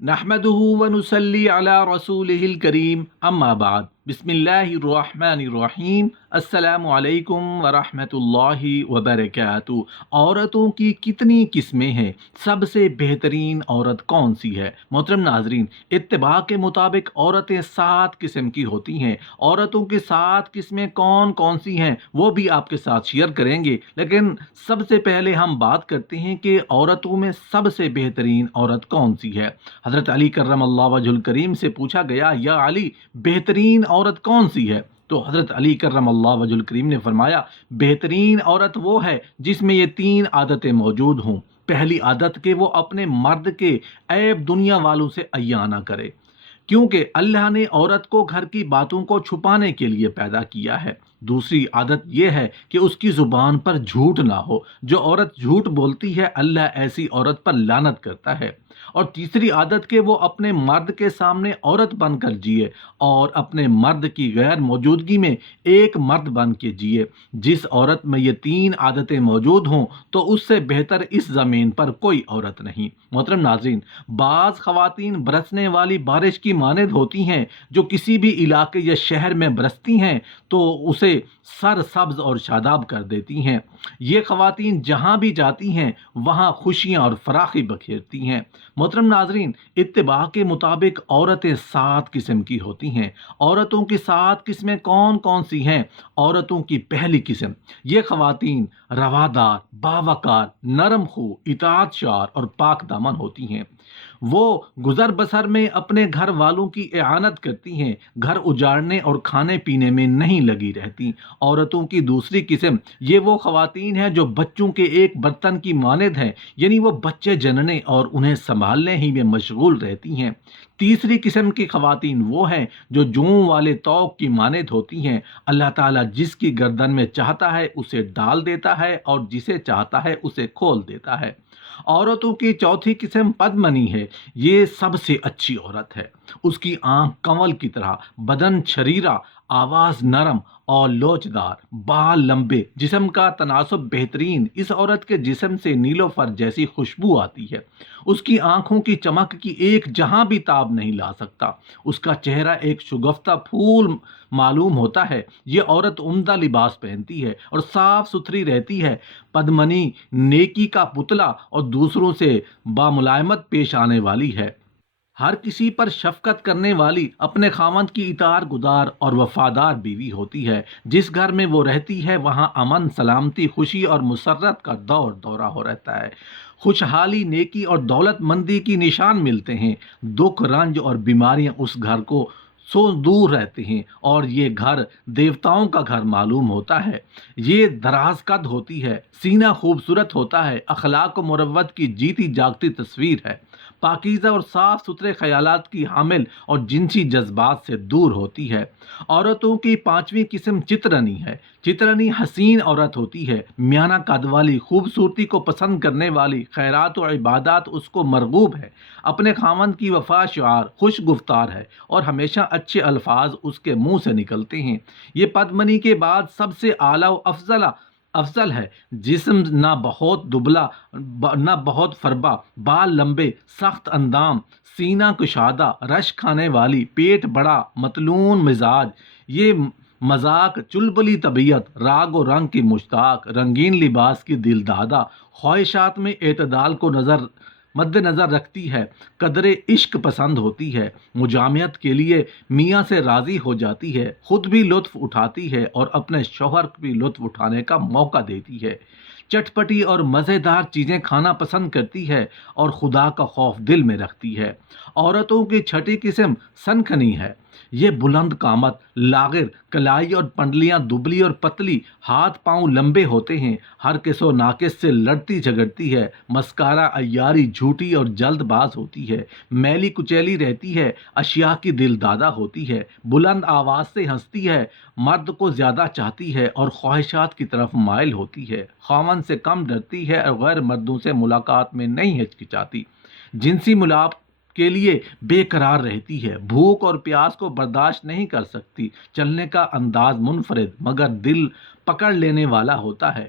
نحمده ونصلي على رسوله الكريم اما بعد بسم اللہ الرحمن الرحیم السلام علیکم ورحمۃ اللہ وبرکاتہ۔ عورتوں کی کتنی قسمیں ہیں؟ سب سے بہترین عورت کون سی ہے؟ محترم ناظرین، اتباع کے مطابق عورتیں 7 قسم کی ہوتی ہیں۔ عورتوں کی 7 قسمیں کون کون سی ہیں وہ بھی آپ کے ساتھ شیئر کریں گے، لیکن سب سے پہلے ہم بات کرتے ہیں کہ عورتوں میں سب سے بہترین عورت کون سی ہے۔ حضرت علی کرم اللہ وجہ الکریم سے پوچھا گیا، یا علی بہترین عورت کون سی ہے؟ تو حضرت علی کرم اللہ وجہ الکریم نے فرمایا، بہترین عورت وہ ہے جس میں یہ 3 عادتیں موجود ہوں۔ پہلی عادت کہ وہ اپنے مرد کے عیب دنیا والوں سے عیاں نہ کرے، کیونکہ اللہ نے عورت کو گھر کی باتوں کو چھپانے کے لیے پیدا کیا ہے۔ دوسری عادت یہ ہے کہ اس کی زبان پر جھوٹ نہ ہو، جو عورت جھوٹ بولتی ہے اللہ ایسی عورت پر لعنت کرتا ہے۔ اور تیسری عادت کہ وہ اپنے مرد کے سامنے عورت بن کر جیے اور اپنے مرد کی غیر موجودگی میں ایک مرد بن کے جیے۔ جس عورت میں یہ 3 عادتیں موجود ہوں تو اس سے بہتر اس زمین پر کوئی عورت نہیں۔ محترم ناظرین، بعض خواتین برسنے والی بارش کی مانند ہوتی ہیں، جو کسی بھی علاقے یا شہر میں برستی ہیں تو اسے سر سبز اور شاداب کر دیتی ہیں۔ یہ خواتین جہاں بھی جاتی ہیں وہاں خوشیاں اور فراخی بکھیرتی ہیں۔ محترم ناظرین، اتباع کے مطابق عورتیں 7 قسم کی ہوتی ہیں۔ عورتوں کی 7 قسمیں کون کون سی ہیں؟ عورتوں کی پہلی قسم، یہ خواتین روادار، باوقار، نرم خو، اطاعت شار اور پاک دامن ہوتی ہیں۔ وہ گزر بسر میں اپنے گھر والوں کی اعانت کرتی ہیں، گھر اجاڑنے اور کھانے پینے میں نہیں لگی رہتی۔ عورتوں کی دوسری قسم، یہ وہ خواتین ہیں جو بچوں کے ایک برتن کی مانند ہیں، یعنی وہ بچے جننے اور انہیں سنبھالنے ہی میں مشغول رہتی ہیں۔ تیسری قسم کی خواتین وہ ہیں جو جوں والے توق کی مانند ہوتی ہیں، اللہ تعالیٰ جس کی گردن میں چاہتا ہے اسے ڈال دیتا ہے اور جسے چاہتا ہے اسے کھول دیتا ہے۔ عورتوں کی چوتھی قسم پدمنی ہے، یہ سب سے اچھی عورت ہے۔ اس کی آنکھ کنول کی طرح، بدن شریرہ، آواز نرم اور لوچدار، بال لمبے، جسم کا تناسب بہترین۔ اس عورت کے جسم سے نیلوفر جیسی خوشبو آتی ہے۔ اس کی آنکھوں کی چمک کی ایک جہاں بھی تاب نہیں لا سکتا۔ اس کا چہرہ ایک شگفتہ پھول معلوم ہوتا ہے۔ یہ عورت عمدہ لباس پہنتی ہے اور صاف ستھری رہتی ہے۔ پدمنی نیکی کا پتلا اور دوسروں سے باملائمت پیش آنے والی ہے۔ ہر کسی پر شفقت کرنے والی، اپنے خاوند کی اطاعت گزار اور وفادار بیوی ہوتی ہے۔ جس گھر میں وہ رہتی ہے وہاں امن، سلامتی، خوشی اور مسرت کا دور دورہ ہو رہتا ہے۔ خوشحالی، نیکی اور دولت مندی کی نشان ملتے ہیں۔ دکھ، رنج اور بیماریاں اس گھر کو سو دور رہتے ہیں اور یہ گھر دیوتاؤں کا گھر معلوم ہوتا ہے۔ یہ دراز قد ہوتی ہے، سینہ خوبصورت ہوتا ہے، اخلاق و مروت کی جیتی جاگتی تصویر ہے، پاکیزہ اور صاف ستھرے خیالات کی حامل اور جنسی جذبات سے دور ہوتی ہے۔ عورتوں کی 5ویں قسم چترنی ہے۔ چترنی حسین عورت ہوتی ہے، میانہ قد والی، خوبصورتی کو پسند کرنے والی، خیرات و عبادات اس کو مرغوب ہے، اپنے خاوند کی وفا شعار، خوش گفتار ہے اور ہمیشہ اچھے الفاظ اس کے منہ سے نکلتے ہیں۔ یہ پدمنی کے بعد سب سے اعلیٰ و افضل ہے۔ جسم نہ بہت دبلا نہ بہت فربا، بال لمبے، سخت اندام، سینہ کشادہ، رش کھانے والی، پیٹ بڑا، متلون مزاج، یہ مذاق، چلبلی طبیعت، راگ و رنگ کی مشتاق، رنگین لباس کی دل دادا، خواہشات میں اعتدال کو مد نظر رکھتی ہے، قدر عشق پسند ہوتی ہے، مجامعت کے لیے میاں سے راضی ہو جاتی ہے، خود بھی لطف اٹھاتی ہے اور اپنے شوہر بھی لطف اٹھانے کا موقع دیتی ہے، چٹپٹی اور مزیدار چیزیں کھانا پسند کرتی ہے اور خدا کا خوف دل میں رکھتی ہے۔ عورتوں کی 6ٹھی قسم سنکھنی ہے۔ یہ بلند قامت، لاغر، کلائی اور پنڈلیاں دبلی اور پتلی، ہاتھ پاؤں لمبے ہوتے ہیں، ہر کس و ناقص سے لڑتی جھگڑتی ہے، مسکارا عیاری، جھوٹی اور جلد باز ہوتی ہے، میلی کچیلی رہتی ہے، اشیاء کی دل دادا ہوتی ہے، بلند آواز سے ہنستی ہے، مرد کو زیادہ چاہتی ہے اور خواہشات کی طرف مائل ہوتی ہے، خاوند سے کم ڈرتی ہے اور غیر مردوں سے ملاقات میں نہیں ہچکچاتی، جنسی ملاپ کے لیے بے قرار رہتی ہے، بھوک اور پیاس کو برداشت نہیں کر سکتی، چلنے کا انداز منفرد مگر دل پکڑ لینے والا ہوتا ہے،